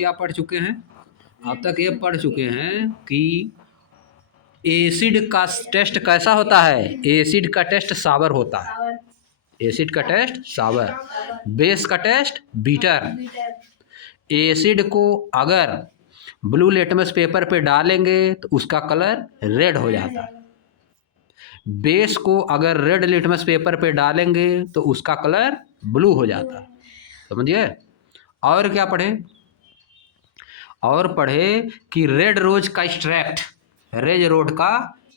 क्या पढ़ चुके हैं? अब तक ये पढ़ चुके हैं कि एसिड का टेस्ट कैसा होता है। एसिड का टेस्ट सावर होता है। एसिड का टेस्ट सावर, बेस का टेस्ट बीटर। एसिड को अगर ब्लू लिटमस पेपर पे डालेंगे तो उसका कलर रेड हो जाता है। बेस को अगर रेड लिटमस पेपर पे डालेंगे तो उसका कलर ब्लू हो जाता है। समझिए। और क्या पढ़े? और पढ़े कि रेड रोज का एक्सट्रैक्ट, रेड रोज का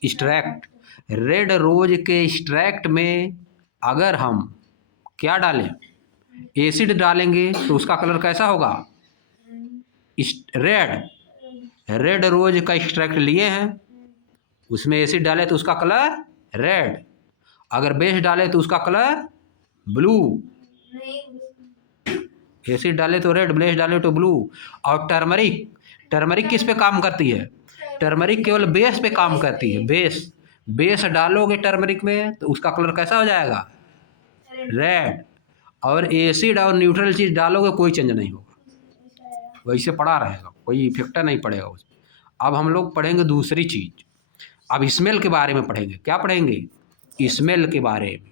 एक्सट्रैक्ट, रेड रोज के एक्सट्रैक्ट में अगर हम क्या डालें, एसिड डालेंगे तो उसका कलर कैसा होगा? रेड। रेड रोज का एक्सट्रैक्ट लिए हैं, उसमें एसिड डाले तो उसका कलर रेड, अगर बेस डाले तो उसका कलर ब्लू। एसिड डाले तो रेड, बेस डाले तो ब्लू। और टर्मरिक, टर्मरिक किस पे काम करती है? टर्मरिक केवल बेस पे काम करती है। बेस, बेस डालोगे टर्मरिक में तो उसका कलर कैसा हो जाएगा? रेड। और एसिड और न्यूट्रल चीज डालोगे कोई चेंज नहीं होगा, वैसे पड़ा रहेगा, कोई इफेक्ट नहीं पड़ेगा उसमें। अब हम लोग पढ़ेंगे दूसरी चीज। अब स्मेल के बारे में पढ़ेंगे। क्या पढ़ेंगे? स्मेल के बारे में।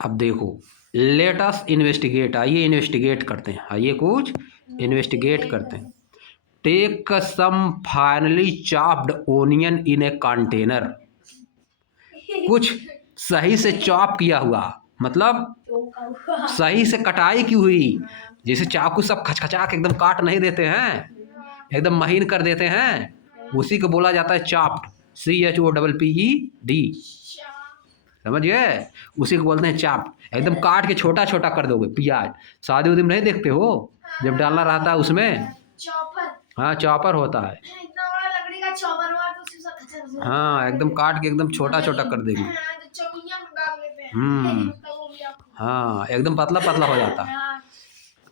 अब देखो, लेट अस इन्वेस्टिगेट, आइए इन्वेस्टिगेट करते हैं, आइए कुछ इन्वेस्टिगेट करते हैं। Take some finely chopped onion in a container. कुछ सही से चॉप किया हुआ, मतलब सही से कटाई की हुई, जैसे चाकू सब खचखचा के एकदम काट नहीं देते हैं, एकदम महीन कर देते हैं, उसी को बोला जाता है चॉप्ड। CHOPPED, समझ गए? उसी को बोलते हैं चॉप्ड। एकदम काट के छोटा छोटा कर दोगे। प्याज शादी उदी में नहीं देखते हो जब डालना रहता है उसमें? हाँ, चॉपर होता है। हाँ, एकदम काट के एकदम छोटा छोटा कर देगी। हाँ, एकदम पतला पतला हो जाता है।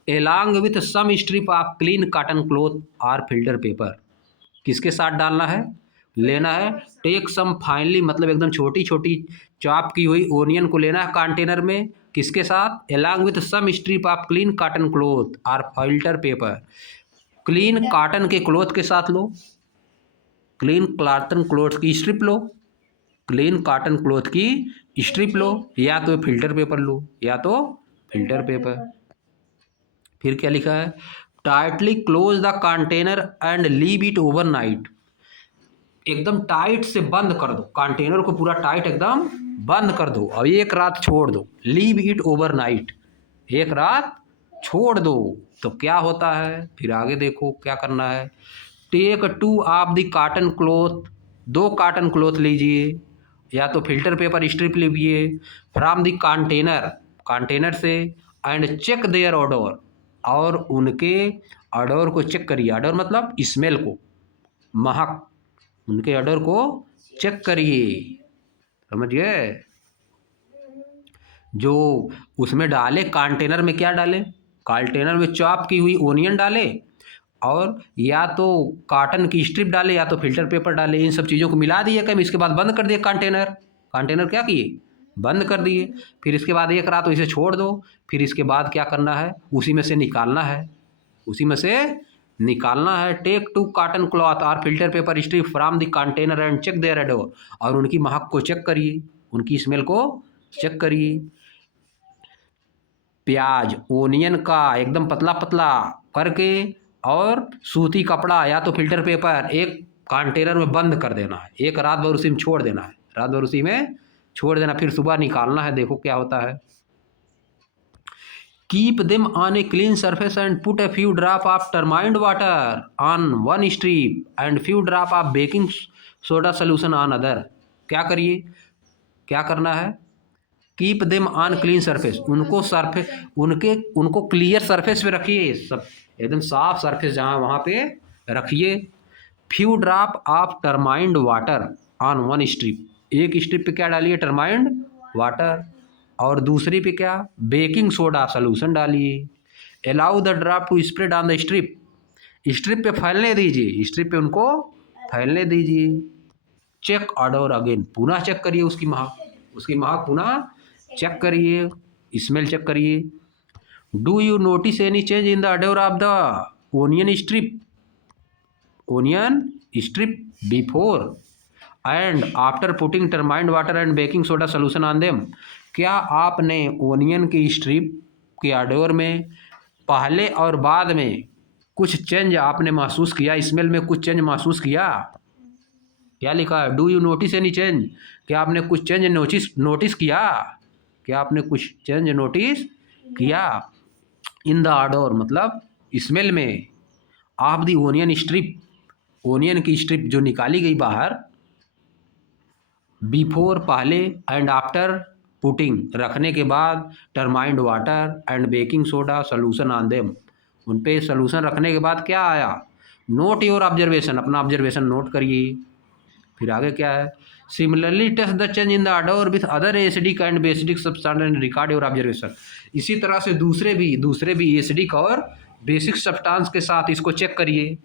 Along with some strip of clean cotton cloth और फिल्टर पेपर। किसके साथ डालना है? लेना है टेक सम फाइनली, मतलब एकदम छोटी छोटी चॉप की हुई ओनियन को लेना है कंटेनर में। किसके साथ? Along with some strip of clean cotton cloth और फिल्टर पेपर। क्लीन कॉटन के क्लॉथ के साथ लो, क्लीन कॉटन क्लॉथ की स्ट्रिप लो, क्लीन कॉटन क्लॉथ की स्ट्रिप लो, या तो फिल्टर पेपर लो, या तो फिल्टर पेपर। फिर क्या लिखा है? Tightly close the container and leave it overnight. एकदम टाइट से बंद कर दो, कंटेनर को पूरा टाइट एकदम बंद कर दो और एक रात छोड़ दो। लीव इट ओवरनाइट, एक रात छोड़ दो। तो क्या होता है? फिर आगे देखो क्या करना है। Take 2 of the cotton cloth, 2 cotton cloth लीजिए, या तो फिल्टर पेपर स्ट्रिप लीजिए फ्रॉम द कंटेनर, कंटेनर से, एंड चेक देयर ऑडोर, और उनके ऑडोर को चेक करिए। ऑडोर मतलब स्मेल को, महक, उनके ऑडोर को चेक करिए। समझ गए? जो उसमें डाले कंटेनर में, क्या डाले? कंटेनर में चॉप की हुई ओनियन डाले, और या तो कॉटन की स्ट्रिप डाले, या तो फिल्टर पेपर डाले। इन सब चीज़ों को मिला दिए कम, इसके बाद बंद कर दिए कंटेनर। कंटेनर क्या किए? बंद कर दिए। फिर इसके बाद एक रात इसे छोड़ दो। फिर इसके बाद क्या करना है? उसी में से निकालना है, उसी में से निकालना है। टेक 2 कॉटन क्लॉथ और filter paper strip from the container and check their odour, और उनकी महक को चेक करिए, उनकी स्मेल को चेक करिए। प्याज, ओनियन का एकदम पतला पतला करके, और सूती कपड़ा या तो फिल्टर पेपर एक कंटेनर में बंद कर देना है। एक रात भर उसी में छोड़ देना है, रात भर उसी में छोड़ देना। फिर सुबह निकालना है। देखो क्या होता है। Keep them on a clean surface and put a few drop of tamarind water on one strip and few drop of baking soda solution on other. क्या करिए? क्या करना है? Keep them on clean surface, उनको surface, उनको clear surface पे रखिए, सब एकदम साफ सरफेस जहाँ वहाँ पे रखिए। Few drop of tamarind water on one strip, एक स्ट्रिप पे क्या डालिए? टर्माइंड वाटर, और दूसरी पे क्या? बेकिंग सोडा सोल्यूशन डालिए। Allow the drop to spread on the strip, strip पे फैलने दीजिए, स्ट्रिप पे उनको फैलने दीजिए। चेक ऑडोर अगेन, पुनः चेक करिए उसकी महक, उसकी महक पुनः चेक करिए। स्मेल चेक करिए। Do you notice any change in the odour of the onion strip? Onion strip before and after putting tamarind water and baking soda solution on them? क्या आपने ओनियन की स्ट्रिप के adore में पहले और बाद में कुछ चेंज आपने महसूस किया? स्मेल में कुछ चेंज महसूस किया? क्या लिखा है? Do you notice any change? क्या आपने कुछ चेंज नोटिस किया? क्या आपने कुछ चेंज नोटिस किया? इन द अडोर मतलब स्मेल में, of the onion strip, onion की स्ट्रिप जो निकाली गई बाहर, बिफोर पहले, एंड आफ्टर पुटिंग रखने के बाद, tamarind water and baking soda solution on them, उन पे सोल्यूशन रखने के बाद क्या आया? नोट योर ऑब्जर्वेशन, अपना ऑब्जर्वेशन नोट करिए। फिर आगे क्या है? Similarly test the change in the odour with other acidic and basidic substance and record your observation. इसी तरह से दूसरे भी एसिडिक और बेसिक सब्सटेंस के साथ इसको चेक करिए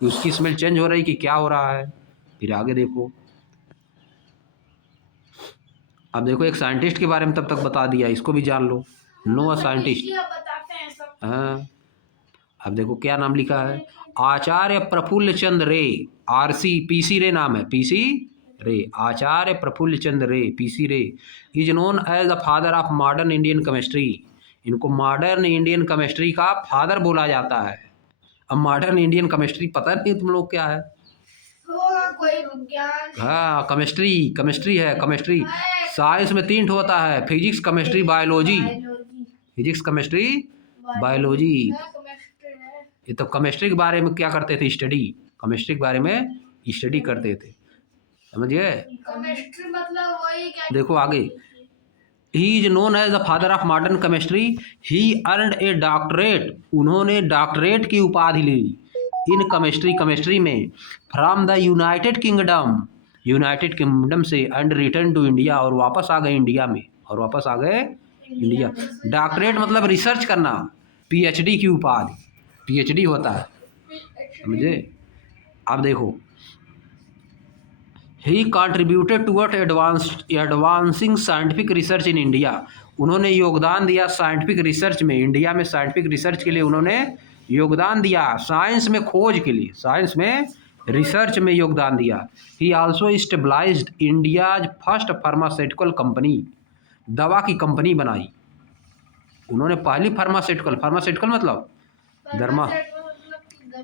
कि उसकी स्मेल चेंज हो रही कि क्या हो रहा है। फिर आगे देखो, अब देखो एक साइंटिस्ट के बारे में तब तक बता दिया, इसको भी जान लो। No a scientist. हाँ, अब देखो क्या नाम लिखा है? आचार्य प्रफुल्ल चंद्र रे, आरसी, पीसी रे नाम है, पीसी रे, आचार्य प्रफुल्ल चंद्र Ray, PC Ray, is known as the father of modern Indian chemistry. इनको मॉडर्न इंडियन केमिस्ट्री का फादर बोला जाता है। अब मॉडर्न इंडियन केमिस्ट्री पता नहीं तुम लोग क्या है? कोई विज्ञान। हाँ, केमिस्ट्री है। केमिस्ट्री साइंस में 3 होता है, physics, chemistry, biology. Physics, chemistry, biology. ये तो केमिस्ट्री के बारे में क्या करते थे? स्टडी, केमिस्ट्री के बारे में स्टडी करते थे, समझिए। केमिस्ट्री मतलब वही क्या? देखो आगे, he is known as the father of modern chemistry, he earned A doctorate, उन्होंने डॉक्टरेट की उपाधि ली इन केमिस्ट्री में, फ्रॉम द यूनाइटेड किंगडम से, एंड रिटर्न टू इंडिया, और वापस आ गए इंडिया में, इंडिया। डॉक्टरेट मतलब रिसर्च करना, पीएचडी की उपाधि, पीएचडी होता है, समझे। अब देखो, ही contributed toward advancing scientific research in India, उन्होंने योगदान दिया साइंटिफिक रिसर्च में, इंडिया में साइंटिफिक रिसर्च के लिए उन्होंने योगदान दिया, साइंस में खोज के लिए, साइंस में रिसर्च में योगदान दिया। He also established India's first pharmaceutical company, दवा की कंपनी बनाई उन्होंने, पहली फार्मास्यूटिकल मतलब दरमा,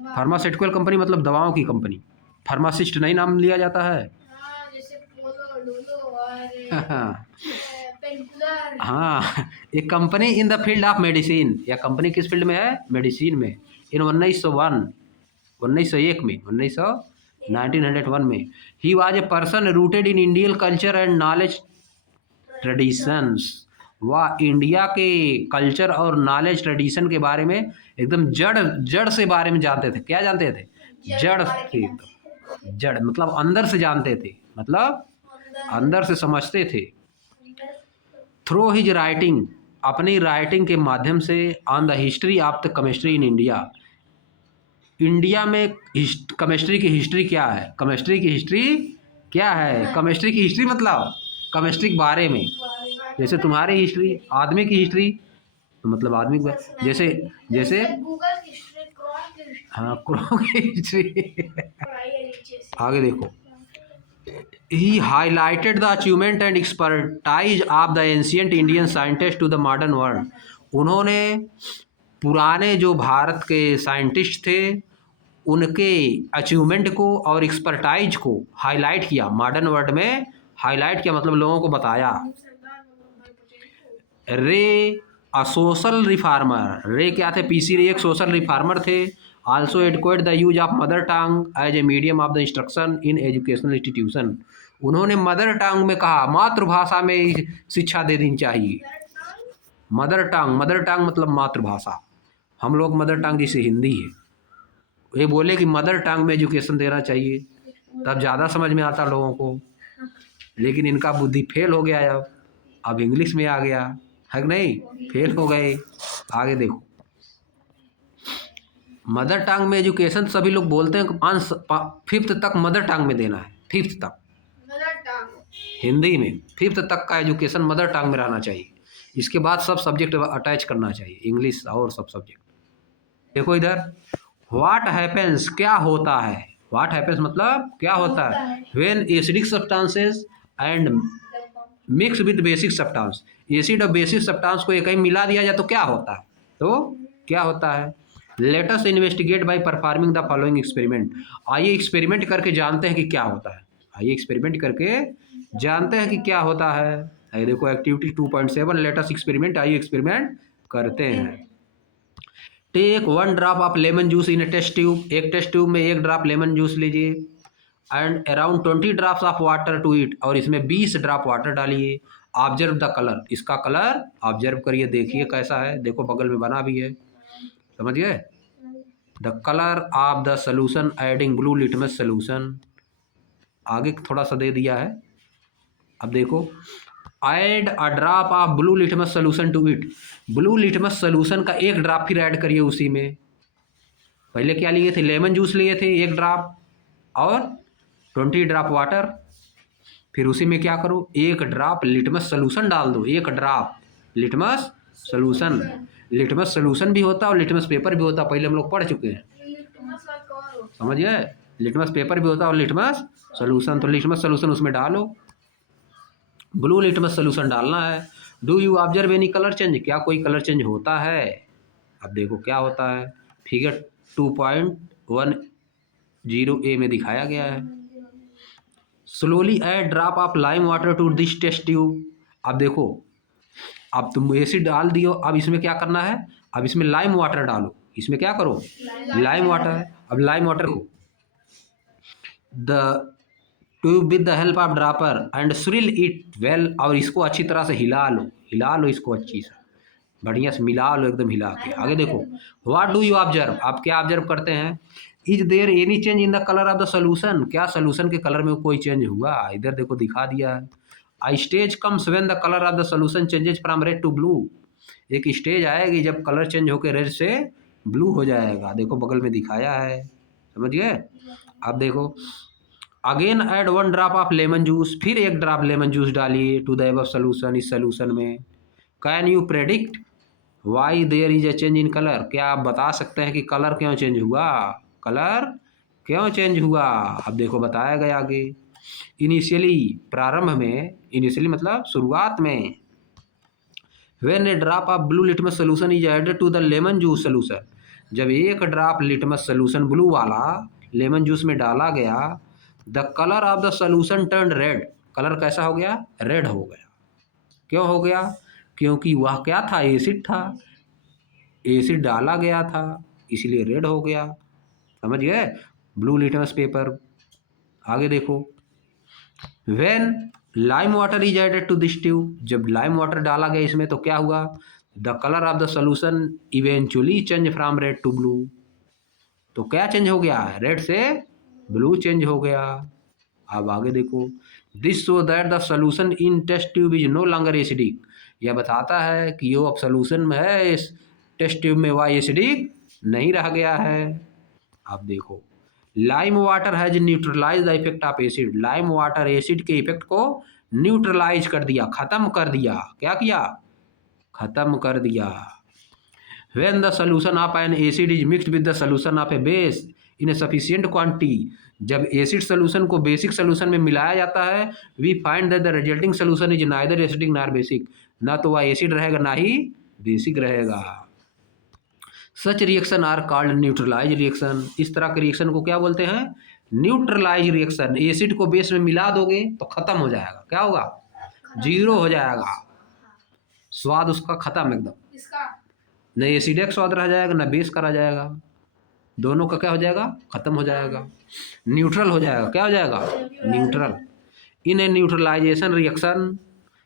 फार्मास्यूटिकल कंपनी मतलब दवाओं की कंपनी, फार्मासिस्ट नहीं नाम लिया जाता है। हाँ, एक company in the field of medicine, या कंपनी किस फील्ड में है? मेडिसिन में। इन 1901 में 1901 में, he was a person rooted in Indian culture and knowledge traditions, वह इंडिया के कल्चर और नॉलेज ट्रेडिशन के बारे में एकदम जड़ से बारे में जानते थे। क्या जानते थे? जड़ से, जड़ मतलब अंदर से जानते थे, मतलब अंदर से समझते थे। थ्रू हिज राइटिंग, अपनी राइटिंग के माध्यम से, on the history of the chemistry in India, India में केमिस्ट्री की हिस्ट्री क्या है? केमिस्ट्री की हिस्ट्री क्या है? केमिस्ट्री की हिस्ट्री मतलब केमिस्ट्री के बारे में, जैसे तुम्हारी हिस्ट्री, आदमी की हिस्ट्री, मतलब आदमी की, जैसे हाँ, क्रोम की हिस्ट्री। आगे देखो, he highlighted the achievement and expertise of the ancient Indian scientists to the modern world, उन्होंने पुराने जो भारत के साइंटिस्ट थे उनके अचीवमेंट को और एक्सपर्टाइज को हाईलाइट किया, मॉडर्न वर्ल्ड में हाईलाइट किया मतलब लोगों को बताया। रे अ सोशल रिफार्मर, रे क्या थे? पीसी रे एक सोशल रिफार्मर थे। Also advocate the use of mother tongue as a medium of the instruction in educational institution, उन्होंने मदर टंग में कहा, मातृभाषा में शिक्षा दे देनी चाहिए। मदर टंग मतलब मातृभाषा, हम लोग मदर टंग जैसे हिंदी है, ये बोले कि मदर टंग में एजुकेशन देना चाहिए, तब ज़्यादा समझ में आता लोगों को। लेकिन इनका बुद्धि फेल हो गया, अब इंग्लिश में आ गया है कि नहीं? फेल हो गए। आगे देखो, मदर टंग में एजुकेशन सभी लोग बोलते हैं कि 5th तक मदर टंग में देना है, 5th तक हिंदी में, 5th तक का एजुकेशन मदर टंग में रहना चाहिए। इसके बाद सब सब्जेक्ट अटैच करना चाहिए, इंग्लिश और सब सब्जेक्ट। देखो इधर, व्हाट हैपेंस क्या होता है, व्हाट हैपेंस मतलब क्या होता है, when acidic substances and mix with basic substance, acid और बेसिक सब्सटेंस को एक ही मिला दिया जाए तो क्या होता है, तो क्या होता है। Late us investigate by performing the following experiment, आइए एक्सपेरिमेंट करके जानते हैं कि क्या होता है, आइए एक्सपेरिमेंट करके जानते हैं कि क्या होता है। ये देखो एक्टिविटी 2.7 लेट अस एक्सपेरिमेंट, आइए एक्सपेरिमेंट करते हैं। Take 1 drop of lemon juice in a test tube, एक टेस्ट ट्यूब में 1 ड्रॉप लेमन जूस लीजिए, and around 20 drops of water to it, और इसमें 20 ड्रॉप वाटर डालिए। ऑब्जर्व द कलर, इसका कलर ऑब्जर्व करिए, देखिए कैसा है, देखो बगल में बना भी है, समझ गए। The colour of the solution adding blue litmus solution, आगे थोड़ा सा दे दिया है, अब देखो, add a drop of blue litmus solution to it, blue litmus solution का 1 ड्रॉप फिर ऐड करिए उसी में। पहले क्या लिए थे, लेमन जूस लिए थे 1 ड्रॉप और 20 ड्रॉप वाटर, फिर उसी में क्या करो 1 ड्रॉप लिटमस सोल्यूशन डाल दो, 1 drop litmus solution, litmus solution भी होता है और लिटमस पेपर भी होता है, पहले हम लोग पढ़ चुके हैं, समझ गए। लिटमस पेपर भी होता है और लिटमस सोल्यूशन, तो लिटमस सोल्यूशन उसमें डालो, ब्लू लिटमस सोल्यूशन डालना है। Do you observe any colour change, क्या कोई कलर चेंज होता है, अब देखो क्या होता है, फिगर 2.10 में दिखाया गया है। Slowly add drop of lime water to this test tube, अब देखो, अब तुम एसिड डाल दियो, अब इसमें क्या करना है, अब इसमें लाइम वाटर डालो, इसमें क्या करो लाइम वाटर, अब लाइम वाटर को the tube with the help of dropper and swirl it well, और इसको अच्छी तरह से हिला लो इसको अच्छी से, बढ़िया से मिला लो एकदम हिला के। आगे देखो, व्हाट डू यू ऑब्जर्व, आप क्या ऑब्जर्व करते हैं, is there any change in the colour of the solution, क्या सोल्यूशन के कलर में कोई चेंज हुआ, इधर देखो दिखा दिया है। A stage comes when the colour of the solution changes from red to blue, एक स्टेज आएगी जब कलर चेंज होकर रेड से ब्लू हो जाएगा, देखो बगल में दिखाया है, समझ गए। अब देखो, again add 1 drop of lemon juice, फिर 1 ड्रॉप लेमन जूस डालिए टू द एबव सोल्यूशन, इस सोल्यूशन में। Can you predict why there is a change in colour, क्या आप बता सकते हैं कि कलर क्यों चेंज हुआ, कलर क्यों चेंज हुआ, अब देखो बताया गया आगे। इनिशियली, प्रारंभ में, इनिशियली मतलब शुरुआत में, when a drop of blue litmus solution is added to the lemon juice solution, जब 1 ड्रॉप लिटमस सोल्यूशन ब्लू वाला लेमन जूस में डाला गया, the colour of the solution turn red, colour कैसा हो गया, रेड हो गया, क्यों हो गया, क्योंकि वह क्या था, एसिड था, एसिड डाला गया था इसलिए रेड हो गया, समझ गए, ब्लू लिटमस पेपर। आगे देखो, when lime water is added to this tube, जब लाइम वाटर डाला गया इसमें तो क्या हुआ, the colour of the solution eventually change from red to blue, तो क्या चेंज हो गया, रेड से ब्लू चेंज हो गया। अब आगे देखो, this show that the solution in test tube is no longer acidic, यह बताता है कि जो अब सोल्यूशन में है इस टेस्ट ट्यूब में वह एसिडिक नहीं रह गया है। अब देखो, lime water has neutralize the effect of acid, lime water acid के इफेक्ट को न्यूट्रलाइज कर दिया, खत्म कर दिया, क्या किया, खत्म कर दिया। When the solution of an acid is mixed with the solution of a base in a sufficient quantity, जब एसिड सोल्यूशन को बेसिक सोल्यूशन में मिलाया जाता है, we find that the resulting solution is neither acidic nor basic, ना तो वह acid रहेगा ना ही बेसिक रहेगा। Such reaction are called neutralize reaction, इस तरह के रिएक्शन को क्या बोलते हैं, न्यूट्रलाइज रिएक्शन। एसिड को बेस में मिला दोगे तो खत्म हो जाएगा, क्या होगा, जीरो हो जाएगा, स्वाद उसका खत्म एकदम, न एसिड का स्वाद रह जाएगा न बेस का रह जाएगा, दोनों का क्या हो जाएगा, खत्म हो जाएगा, न्यूट्रल हो जाएगा, क्या हो जाएगा, neutral. In a neutralization reaction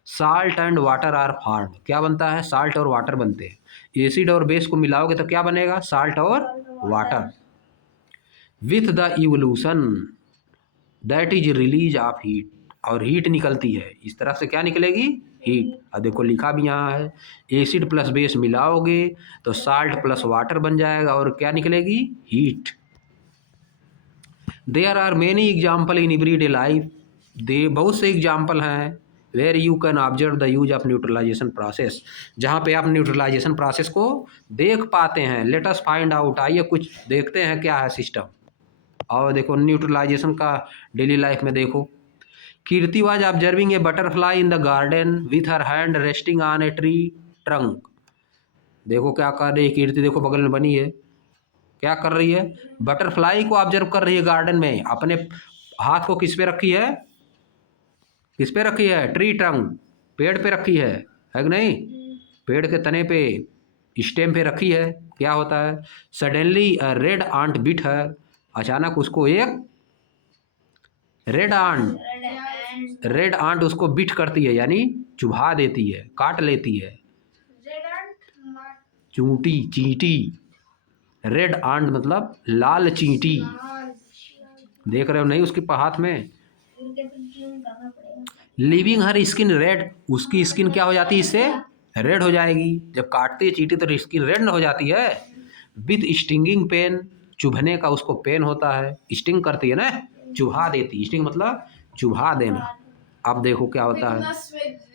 salt and water are form, क्या बनता है, साल्ट और वाटर बनते हैं, एसिड और बेस को मिलाओगे तो क्या बनेगा, साल्ट और water. With the evolution that is release of heat, और हीट निकलती है, इस तरह से क्या निकलेगी, हीट। अब देखो लिखा भी यहाँ है, एसिड प्लस बेस मिलाओगे तो साल्ट प्लस वाटर बन जाएगा और क्या निकलेगी, heat. There are many example in everyday life, दे बहुत से एग्जाम्पल हैं where you can observe the use of neutralisation process, जहाँ पे आप न्यूट्रलाइजेशन प्रोसेस को देख पाते हैं। लेट अस फाइंड आउट, आइए कुछ देखते हैं क्या है सिस्टम। और देखो न्यूट्रलाइजेशन का डेली लाइफ में देखो, Kirti was observing a butterfly in the garden with her hand resting on a tree trunk. देखो क्या कर रही है कीर्ति, देखो बगल में बनी है, क्या कर रही है, बटरफ्लाई को ऑब्जर्व कर रही है गार्डन में, अपने हाथ को किस पे रखी है, किस पे रखी है, ट्री ट्रंक, पेड़ पे रखी है कि नहीं, पेड़ के तने पे, स्टेम पे रखी है। क्या होता है, सडनली रेड आंट बिट है, अचानक उसको एक रेड आंट उसको बिट करती है, यानी चुभा देती है, काट लेती है। चूंटी, चींटी, रेड आंट मतलब लाल चींटी, देख रहे हो नहीं उसके हाथ में, लिविंग हर स्किन रेड, उसकी स्किन क्या हो जाती है, इससे रेड हो जाएगी, जब काटती है चींटी तो स्किन रेड न हो जाती है। विथ स्टिंगिंग पेन, चुभने का उसको पेन होता है, स्टिंग करती है ना, चुभा देती, स्टिंग मतलब चुभा देना। अब देखो क्या होता है,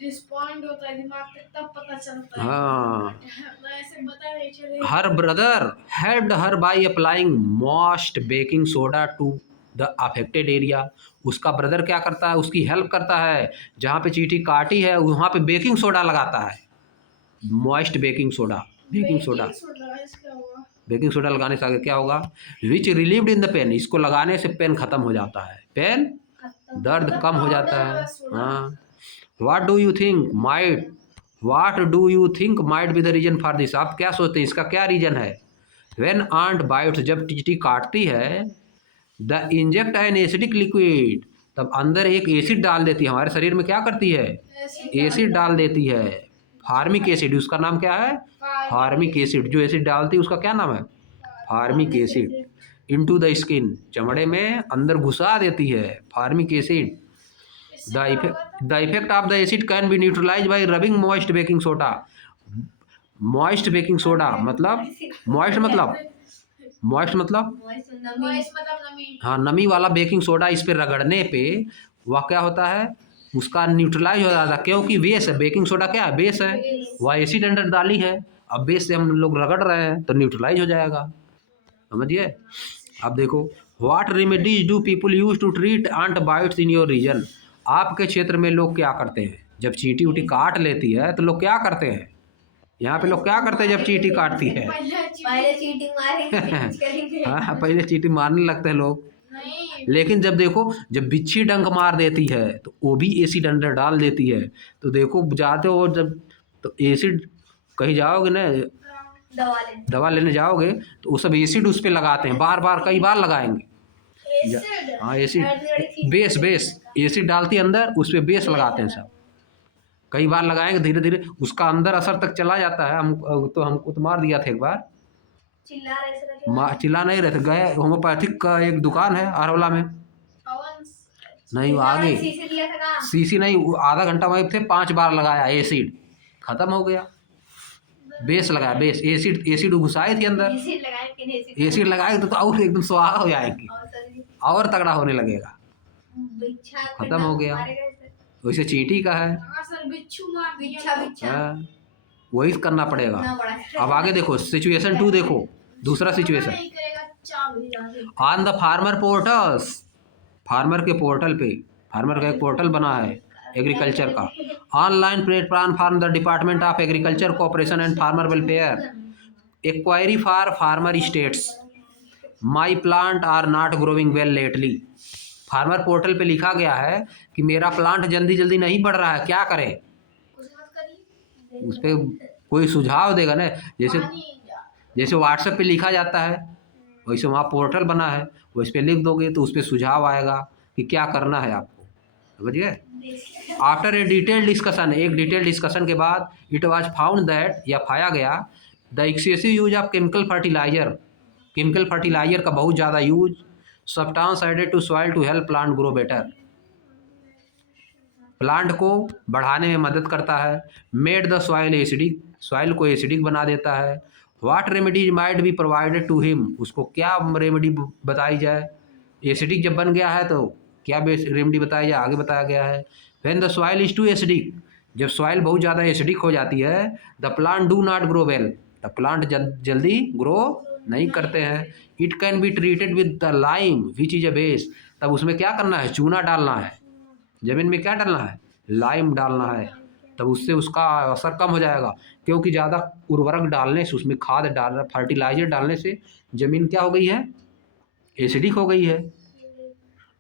रिस्पॉन्ड होता है दिमाग पे, तब पता चलता है। हाँ, ऐसे पता नहीं चलेगा। Her brother helped her by applying most baking soda to the affected area. उसका ब्रदर क्या करता है, उसकी हेल्प करता है, जहाँ पे चींटी काटी है वहाँ पे बेकिंग सोडा लगाता है, moist baking soda, baking soda लगाने से आगे क्या होगा, विच रिलीव्ड इन द पेन, इसको लगाने से पेन खत्म हो जाता है, पेन दर्द कम हो जाता है। हाँ, what do you think might be the reason for this, आप क्या सोचते हैं इसका क्या रीजन है। व्हेन आंट बाइट्स, जब चींटी काटती है, the inject an acidic liquid, तब अंदर एक एसिड डाल देती है, हमारे शरीर में क्या करती है, एसिड डाल देती है, फार्मिक एसिड, उसका नाम क्या है, फार्मिक एसिड, जो एसिड डालती है उसका क्या नाम है, formic acid, into the skin, चमड़े में अंदर घुसा देती है formic acid. The effect of the acid can be neutralize by rubbing moist baking soda, moist baking soda मतलब मॉइस्ट मतलब नमी। हाँ, नमी वाला बेकिंग सोडा इस पे रगड़ने पे वह क्या होता है, उसका न्यूट्रलाइज हो जाता है, क्योंकि बेस है, बेकिंग सोडा क्या है, बेस है, वह एसिड अंदर डाली है, अब बेस से हम लोग रगड़ रहे हैं तो न्यूट्रलाइज हो जाएगा, समझिए। अब देखो, what remedies do people use to treat ant bites in your region, आपके क्षेत्र में लोग क्या करते हैं, जब चींटी उटी काट लेती है तो लोग क्या करते हैं, यहाँ पे लोग क्या करते हैं जब चींटी काटती है, पहले चीटिंग मारेंगे। हाँ, पहले चींटी मारने लगते हैं लोग, लेकिन जब देखो, जब बिच्छी डंक मार देती है तो वो भी एसिड अंदर डाल देती है, तो देखो जाते हो जब, तो एसिड कहीं जाओगे ना, दवा लेने जाओगे तो वो सब एसिड उस पर लगाते हैं, बार बार कई बार लगाएंगे, हाँ एसिड, बेस एसिड डालती है अंदर, उस पर बेस लगाते हैं सब, कई बार लगाएंगे, धीरे धीरे उसका अंदर असर तक चला जाता है। हमको तो मार दिया था एक बार, चिल्ला नहीं रहे थे, गए होम्योपैथिक का एक दुकान है आरवला में, नहीं वो आगे सीसी नहीं, वो आधा घंटा वहीं थे, 5 बार लगाया एसिड, खत्म हो गया, बेस लगाया, बेस एसिड घुसाए थी अंदर, एसिड लगाए तो और एकदम सुहागा हो जाएगी, और तगड़ा होने लगेगा, खत्म हो गया। वैसे चींटी का है, हाँ, वही करना पड़ेगा। अब आगे देखो, सिचुएशन 2 देखो, दूसरा situation, on the farmer portals, farmer के पोर्टल पे, फार्मर का एक पोर्टल बना है एग्रीकल्चर का, online platform for the department of agriculture cooperation and farmer welfare, a query for farmer states, my plant are not growing well lately, farmer portal पे लिखा गया है कि मेरा प्लांट जल्दी नहीं बढ़ रहा है, क्या करें, उस पर कोई सुझाव देगा ना, जैसे व्हाट्सएप पे लिखा जाता है वैसे वहाँ पोर्टल बना है, वो इस पर लिख दोगे तो उस पर सुझाव आएगा कि क्या करना है आपको, समझिए। आफ्टर ए डिटेल डिस्कशन, एक डिटेल डिस्कशन के बाद, इट वाज फाउंड दैट, या पाया गया, the excessive use of chemical fertilizer का बहुत ज़्यादा use, substance added to soil to help plant grow better, plant को बढ़ाने में मदद करता है, made the soil acidic, soil को एसिडिक बना देता है। What remedies might be provided to him, उसको क्या रेमेडी बताई जाए, एसिडिक जब बन गया है तो क्या रेमेडी बताई जाए, आगे बताया गया है, when the soil is too acidic, जब सॉइल बहुत ज़्यादा एसिडिक हो जाती है, the plant do not grow well, the plant जल्दी ग्रो नहीं करते हैं। It can be treated with the lime which is a base, तब उसमें क्या करना है, चूना डालना है, जमीन में क्या डालना है, लाइम डालना है, तब उससे उसका असर कम हो जाएगा। क्योंकि ज़्यादा उर्वरक डालने से, उसमें खाद डालना, फर्टिलाइजर डालने से ज़मीन क्या हो गई है, एसिडिक हो गई है।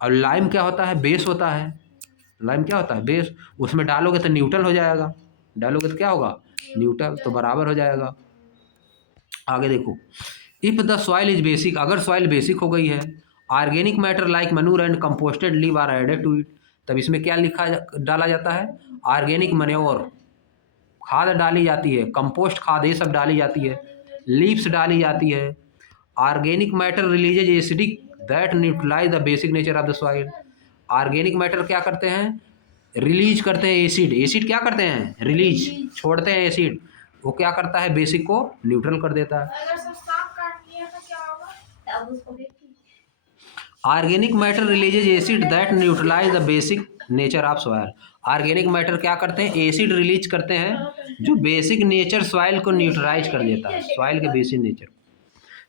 और लाइम क्या होता है, बेस होता है। लाइम क्या होता है, बेस। उसमें डालोगे तो न्यूट्रल हो जाएगा, डालोगे तो क्या होगा, न्यूट्रल, तो बराबर हो जाएगा। आगे देखो, if the soil is basic, अगर सॉइल बेसिक हो गई है, organic matter like manure and composted leave are added to it, तब इसमें क्या डाला जाता है, ऑर्गेनिक मैन्योर, खाद डाली जाती है, कंपोस्ट खाद ये सब डाली जाती है, लीव्स डाली जाती है। Organic matter releases acidic that neutralize the basic nature of the soil, organic matter क्या करते हैं, रिलीज करते हैं एसिड, एसिड क्या करते हैं, रिलीज, छोड़ते हैं एसिड, वो क्या करता है, बेसिक को न्यूट्रल कर देता है। अगर सब सांप काट लिया तो क्या होगा, अब उसको देखिए। Organic matter releases acid that neutralize the basic nature of soil, organic matter क्या करते हैं, एसिड रिलीज करते हैं जो बेसिक नेचर सॉइल को न्यूट्रलाइज कर देता है, सॉइल के बेसिक नेचर।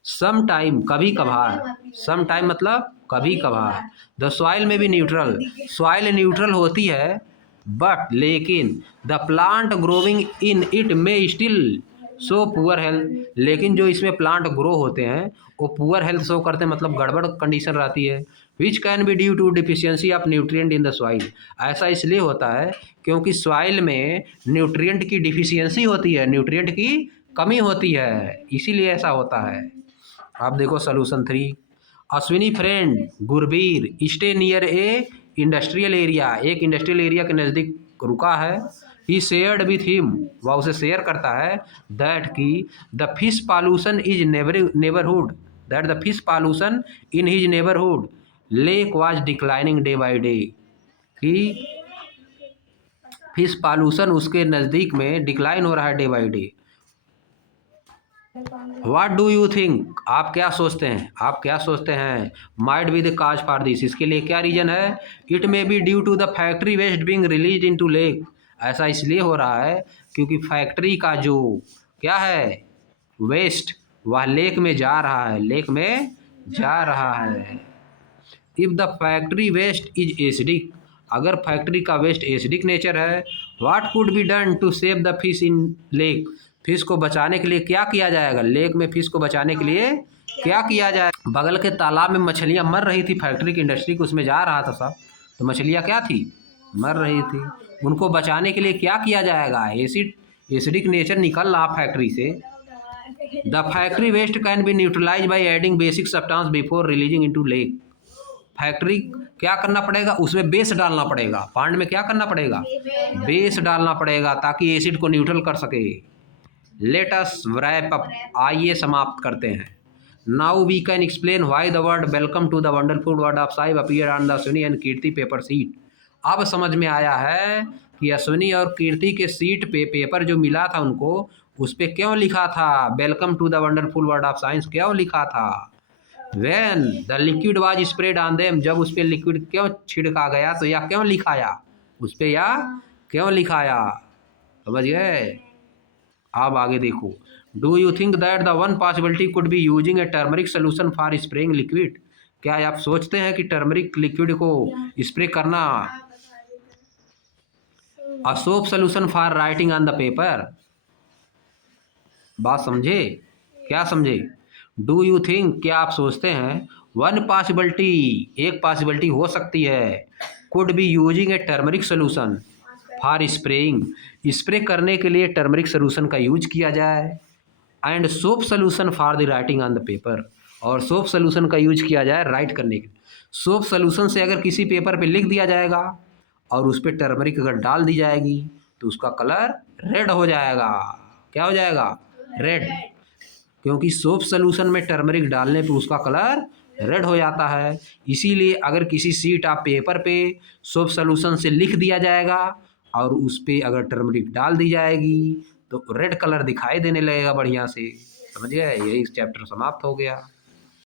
सम टाइम, कभी कभार, सम टाइम मतलब कभी कभार, द सॉइल में भी न्यूट्रल, सॉइल न्यूट्रल होती है, बट लेकिन the plant growing in it में स्टिल शो पुअर हेल्थ, लेकिन जो इसमें प्लांट ग्रो होते हैं वो पुअर हेल्थ शो करते हैं, मतलब गड़बड़ कंडीशन रहती है। Which can be due to deficiency of nutrient in the soil, ऐसा इसलिए होता है क्योंकि सॉइल में न्यूट्रिएंट की डिफिशियंसी होती है, न्यूट्रिएंट की कमी होती है, इसीलिए ऐसा होता है। आप देखो solution 3, Ashwini friend Gurbir stay near ए इंडस्ट्रियल एरिया, एक इंडस्ट्रियल एरिया के नज़दीक रुका है। ही शेयर्ड विथ हिम, वह उसे शेयर करता है, दैट की the fish pollution is neighbourhood, that the fish pollution in his neighbourhood lake was declining day by day, कि फिश पॉल्यूशन उसके नज़दीक में डिक्लाइन हो रहा है day by day. What do you think, आप क्या सोचते हैं, आप क्या सोचते हैं, might be the cause for this, इसके लिए क्या रीजन है, it may be due to the factory waste being release into lake, ऐसा इसलिए हो रहा है क्योंकि फैक्ट्री का जो क्या है वेस्ट, वह लेक में जा रहा है, लेक में जा रहा है। If the factory waste is acidic, अगर फैक्ट्री का वेस्ट एसिडिक नेचर है, what could be done to save the fish in lake, fish को बचाने के लिए क्या किया जाएगा, लेक में फिश को बचाने के लिए क्या किया जाए। बगल के तालाब में मछलियाँ मर रही थी, फैक्ट्री की इंडस्ट्री को उसमें जा रहा था सब, तो मछलियाँ क्या थी, मर रही थी, उनको बचाने के लिए क्या किया जाएगा, एसिडिक नेचर निकल रहा फैक्ट्री से। The factory waste can be neutralize by adding basic substance before releasing into lake, factory क्या करना पड़ेगा, उसमें बेस डालना पड़ेगा, पांड में क्या करना पड़ेगा, बेस डालना पड़ेगा ताकि एसिड को न्यूट्रल कर सके। लेट अस रैप अप, आइए समाप्त करते हैं। Now we can explain why the word welcome to the wonderful world of साहिब appear on the Ashwini and Kirti paper sheet. अब समझ में आया है कि अश्विनी और कीर्ति के सीट पे पेपर जो मिला था उनको, उस पर क्यों लिखा था welcome to the wonderful world of science, क्यों लिखा था। When the liquid was spread on them, जब उस पर लिक्विड क्यों छिड़का गया, तो या क्यों लिखाया उस पर, या क्यों लिखाया, समझ गए। अब आगे देखो, do you think that the one possibility could be using A turmeric solution for spraying liquid, क्या आप सोचते हैं कि टर्मरिक लिक्विड को स्प्रे करना, a soap solution for writing on the paper, बात समझे, क्या समझे। डू यू थिंक, क्या आप सोचते हैं, वन पॉसिबिलिटी, एक पॉसिबिलिटी हो सकती है, could be using A turmeric solution for spraying, spray करने के लिए टर्मरिक सोल्यूशन का यूज किया जाए, and soap solution for the writing on the paper, और सोप सोल्यूशन का यूज किया जाए राइट करने के लिए। सोप सोल्यूशन से अगर किसी पेपर पे लिख दिया जाएगा और उस पर टर्मरिक अगर डाल दी जाएगी तो उसका कलर रेड हो जाएगा, क्या हो जाएगा, रेड, क्योंकि सोप सोल्यूशन में टर्मरिक डालने पे उसका कलर रेड हो जाता है। इसीलिए अगर किसी शीट ऑफ पेपर पे सोप सोल्यूशन से लिख दिया जाएगा और उस पर अगर टर्मरिक डाल दी जाएगी तो रेड कलर दिखाई देने लगेगा बढ़िया से, समझ गए। यही चैप्टर समाप्त हो गया।